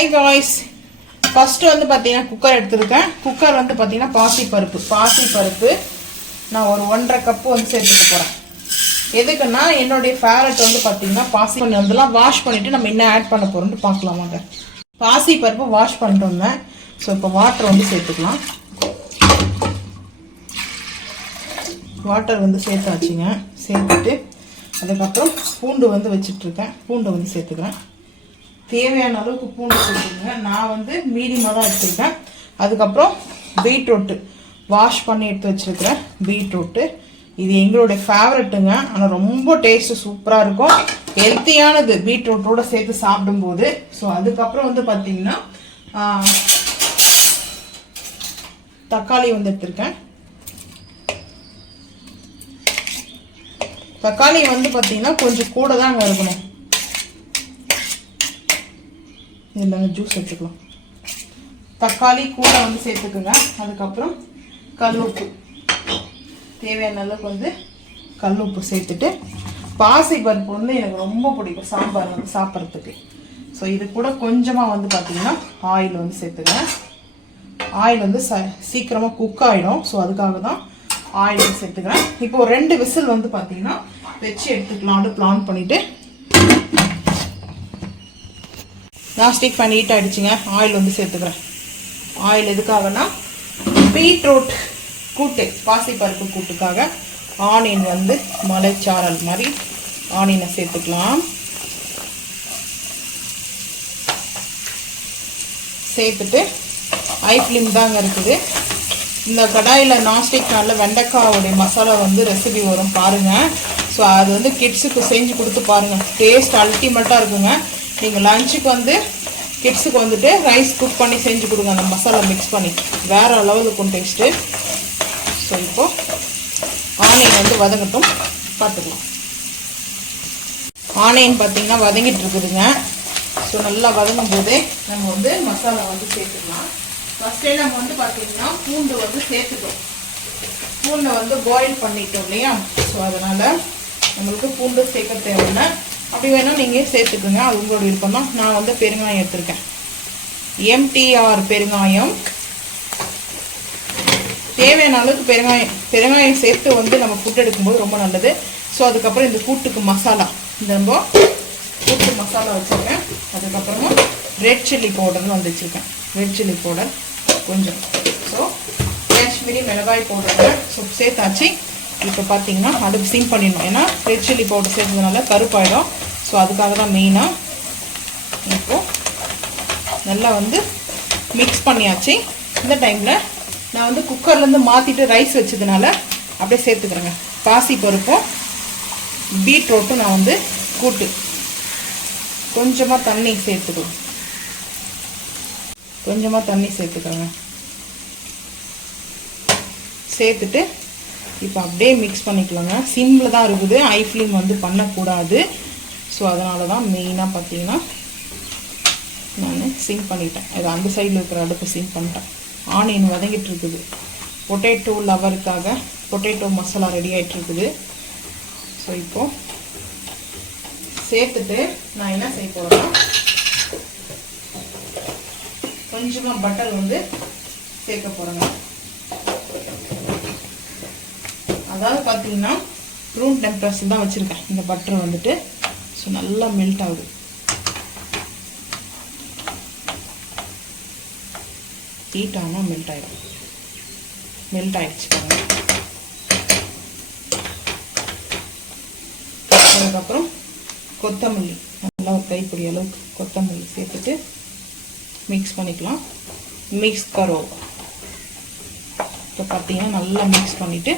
Hi guys, first வந்து பாத்தீங்கன்னா cooker எடுத்துருக்கேன். குக்கர் வந்து பாத்தீங்கன்னா பாசி பருப்பு நான் ஒரு 1.5 கப் வந்து சேர்த்துக்க போறேன். எதுக்குன்னா என்னோட ஃபேவரட் வந்து பாத்தீங்கன்னா பாசி பருப்பு அதெல்லாம் வாஷ் பண்ணிட்டு நம்ம என்ன ஆட் பண்ண போறோம்னு பார்க்கலாம் வாங்க. பாசி பருப்பு வாஷ் பண்ணிட்டு வந்தேன். சோ இப்போ வாட்டர் வந்து சேர்த்துக்கலாம். வாட்டர் வந்து சேர்த்தாச்சுங்க. சேர்த்துட்டு அதுக்கப்புறம் பூண்டு வந்து வச்சிட்டு இருக்கேன். பூண்டு வந்து சேர்த்துக்கிறேன். தேவையான அளவுக்கு பூண்டு சேர்த்துக்கங்க. நான் வந்து மீடியமாக தான் எடுத்துருக்கேன். அதுக்கப்புறம் பீட்ரூட்டு வாஷ் பண்ணி எடுத்து வச்சிருக்கிறேன். பீட்ரூட்டு இது எங்களுடைய ஃபேவரட்டுங்க. ஆனால் ரொம்ப டேஸ்ட் சூப்பராக இருக்கும். ஹெல்த்தியானது பீட்ரூட்டோட சேர்த்து சாப்பிடும்போது. ஸோ அதுக்கப்புறம் வந்து பார்த்தீங்கன்னா தக்காளி வந்து எடுத்திருக்கேன். தக்காளி வந்து பார்த்தீங்கன்னா கொஞ்சம் கூட தாங்க இருக்கணும். இல்லைங்க ஜூஸ் எடுத்துக்கலாம். தக்காளி கூட வந்து சேர்த்துக்குங்க. அதுக்கப்புறம் கல்லுப்பு தேவையான அளவுக்கு வந்து கல்லுப்பு சேர்த்துட்டு பாசி பருப்பு வந்து எனக்கு ரொம்ப பிடிக்கும் சாம்பார் வந்து சாப்பிட்றதுக்கு. ஸோ இது கூட கொஞ்சமாக வந்து பார்த்தீங்கன்னா ஆயில் வந்து சேர்த்துக்கிறேன். ஆயில் வந்து சீக்கிரமாக குக் ஆகிடும். ஸோ அதுக்காக தான் ஆயில் வந்து சேர்த்துக்கிறேன். இப்போ 2 விசில் வந்து பார்த்தீங்கன்னா வச்சு எடுத்துக்கலாம். அடுப்பு ஆன் பண்ணிவிட்டு நான்ஸ்டிக் பேன் ஹீட் ஆகிடுச்சிங்க. ஆயில் வந்து சேர்த்துக்கிறேன். ஆயில் எதுக்காகனா பீட்ரூட் கூட்டு பாசிப்பருப்பு கூட்டுக்காக ஆனியன் வந்து மலைச்சாரல் மாதிரி ஆனியனை சேர்த்துக்கலாம். சேர்த்துட்டு ஐ ஃப்ளேம் தாங்க இருக்குது. இந்த கடாயில் நான்ஸ்டிக் பேனில் வெண்டைக்காவுடைய மசாலா வந்து ரெசிபி வரும் பாருங்கள். ஸோ அது வந்து கிட்ஸுக்கு செஞ்சு கொடுத்து பாருங்கள். டேஸ்ட் அல்டிமேட்டாக இருக்குங்க. நீங்கள் லஞ்சுக்கு வந்து கிட்ஸுக்கு வந்துட்டு ரைஸ் குக் பண்ணி செஞ்சு கொடுங்க. அந்த மசாலா மிக்ஸ் பண்ணி வேறு லெவல் இருக்கும் டேஸ்ட்டு. ஸோ இப்போது ஆனியன் வந்து வதங்கட்டும் பார்த்துக்கலாம். ஆனியன் பார்த்திங்கன்னா வதங்கிட்டு இருக்குதுங்க. ஸோ நல்லா வதங்கும் போதே நம்ம வந்து மசாலா வந்து சேர்த்துக்கலாம். ஃபஸ்ட்டே நம்ம வந்து பார்த்திங்கன்னா பூண்டு வந்து சேர்த்துட்டோம். பூண்டை வந்து பாயில் பண்ணிட்டோம் இல்லையா. ஸோ அதனால் நம்மளுக்கு பூண்டு சேர்க்க தேவையில்லை. அப்படி வேணால் நீங்கள் சேர்த்துக்குங்க. அது உங்களோட விருப்பம் தான். நான் வந்து பெருங்காயம் எடுத்திருக்கேன். எம்டிஆர் பெருங்காயம் தேவையான அளவுக்கு பெருங்காயம் சேர்த்து வந்து நம்ம ஃபுட் எடுக்கும்போது ரொம்ப நல்லது. ஸோ அதுக்கப்புறம் இந்த கூட்டுக்கு மசாலா இந்த நம்ம கூட்டு மசாலா வச்சுருக்கேன். அதுக்கப்புறமா ரெட் சில்லி பவுடர்னு வந்து வச்சுருக்கேன். ரெட் சில்லி பவுடர் கொஞ்சம். ஸோ காஷ்மீரி மிளகாய் பவுடர் ஸோ சேர்த்தாச்சு. இப்போ பார்த்தீங்கன்னா அடுப்பு சிம் பண்ணிடணும். ஏன்னா ரெட் சில்லி பவுடர் சேர்த்ததுனால கருப்பாயிடும். ஸோ அதுக்காக தான் மெயினாக. இப்போது நல்லா வந்து மிக்ஸ் பண்ணியாச்சு. இந்த டைமில் நான் வந்து குக்கர்லேருந்து மாற்றிட்டு ரைஸ் வச்சதுனால அப்படியே சேர்த்துக்கிறேங்க. பாசி பருப்பும் பீட்ரூட்டும் நான் வந்து கூட்டு கொஞ்சமாக தண்ணி சேர்த்துக்கிறேன். கொஞ்சமாக தண்ணி சேர்த்துக்கிறேங்க. சேர்த்துட்டு இப்போ அப்படியே மிக்ஸ் பண்ணிக்கலாங்க. சிம்மில் தான் இருக்குது. ஐ ஃப்ளேம் வந்து பண்ணக்கூடாது. ஸோ அதனால தான் மெயினாக பார்த்தீங்கன்னா நான் சிம் பண்ணிட்டேன். இது அந்த சைடில் இருக்கிற அடுப்பு சிம் பண்ணிட்டேன். ஆனியன் வதங்கிட்டு இருக்குது. பொட்டேட்டோ லவருக்காக பொட்டேட்டோ மசாலா ரெடி ஆகிட்டு இருக்குது. ஸோ இப்போது சேர்த்துட்டு நான் என்ன செய்ய போகிறேன்னா கொஞ்சமாக பட்டர் வந்து சேர்க்க போகிறேங்க. அதாவது பார்த்தீங்கன்னா ரூம் டெம்பரேச்சர் தான் வச்சுருக்கேன் இந்த பட்டர் வந்துட்டு. ஸோ நல்லா மெல்ட் ஆகுது. ஹீட் ஆனால் மெல்ட் ஆகிடும். மெல்ட் ஆகிடுச்சு. அதுக்கப்புறம் கொத்தமல்லி நல்லா ஒரு கைப்பிடி அளவுக்கு கொத்தமல்லி சேர்த்துட்டு மிக்ஸ் பண்ணிக்கலாம். மிக்ஸ் கரோ இப்போ பார்த்தீங்கன்னா நல்லா மிக்ஸ் பண்ணிவிட்டு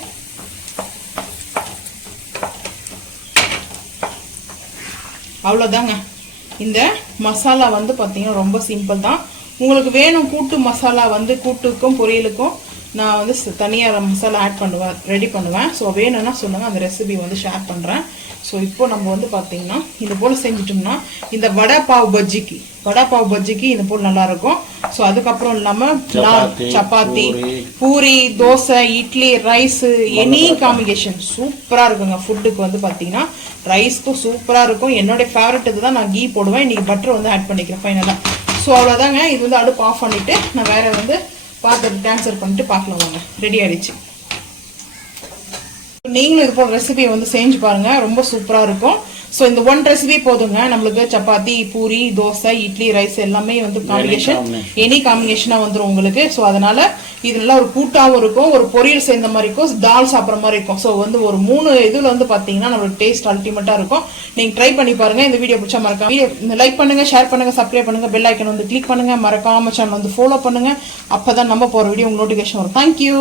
அவ்வளோதாங்க. இந்த மசாலா வந்து பார்த்தீங்கன்னா ரொம்ப சிம்பிள் தான். உங்களுக்கு வேணும் கூட்டு மசாலா வந்து கூட்டுக்கும் பொரியலுக்கும் நான் வந்து தனியாக மசாலா ஆட் பண்ணுவேன், ரெடி பண்ணுவேன். ஸோ வேணும்னா சொல்லுங்கள், அந்த ரெசிபி வந்து ஷேர் பண்ணுறேன். ஸோ இப்போ நம்ம வந்து பார்த்தீங்கன்னா இது போல் செஞ்சிட்டோம்னா இந்த வடை பாவ் பஜ்ஜிக்கு இது போல் நல்லாயிருக்கும். ஸோ அதுக்கப்புறம் இல்லாமல் chapati, puri, dosa, idli, rice, any combination சூப்பராக இருக்குங்க. ஃபுட்டுக்கு வந்து பார்த்தீங்கன்னா ரைஸ்க்கும் சூப்பராக இருக்கும். என்னுடைய ஃபேவரட் இதுதான். நான் கீ போடுவேன். இன்றைக்கி பட்டர் வந்து ஆட் பண்ணிக்கிறேன் ஃபைனலாக. ஸோ அவ்வளோதாங்க. இது வந்து அடுப்பு ஆஃப் பண்ணிவிட்டு நான் வேறு வந்து பாத்திரத்தை ட்ரான்ஸ்ஃபர் பண்ணிட்டு பார்க்கலாம் வாங்க. ரெடி ஆகிடுச்சு. நீங்களும் இது போல் ரெசிபியை வந்து செஞ்சு பாருங்கள், ரொம்ப சூப்பராக இருக்கும். ஸோ இந்த ஒன் ரெசிபி போதுங்க, நம்மளுக்கு சப்பாத்தி, பூரி, தோசை, இட்லி, ரைஸ் எல்லாமே வந்து காம்பினேஷன், எனி காம்பினேஷனாக வந்துடும் உங்களுக்கு. ஸோ அதனால இது நல்லா ஒரு கூட்டாகவும் இருக்கும், ஒரு பொரியல் சேர்ந்த மாதிரி இருக்கும், தால் சாப்பிட்ற மாதிரி இருக்கும். ஸோ வந்து ஒரு 3 இதில் வந்து பார்த்தீங்கன்னா நம்மளுக்கு டேஸ்ட் அல்டிமேட்டாக இருக்கும். நீங்கள் ட்ரை பண்ணி பாருங்கள். இந்த வீடியோ பிடிச்சா மறக்காம லைக் பண்ணுங்கள், ஷேர் பண்ணுங்கள், சப்ஸ்கிரைப் பண்ணுங்கள், பெல் ஐக்கன் வந்து கிளிக் பண்ணுங்கள், மறக்காம சேனல் வந்து ஃபாலோ பண்ணுங்கள். அப்போ தான் நம்ம போகிற வீடியோ உங்களுக்கு நோட்டிஃபிகேஷன் வரும். தேங்க்யூ.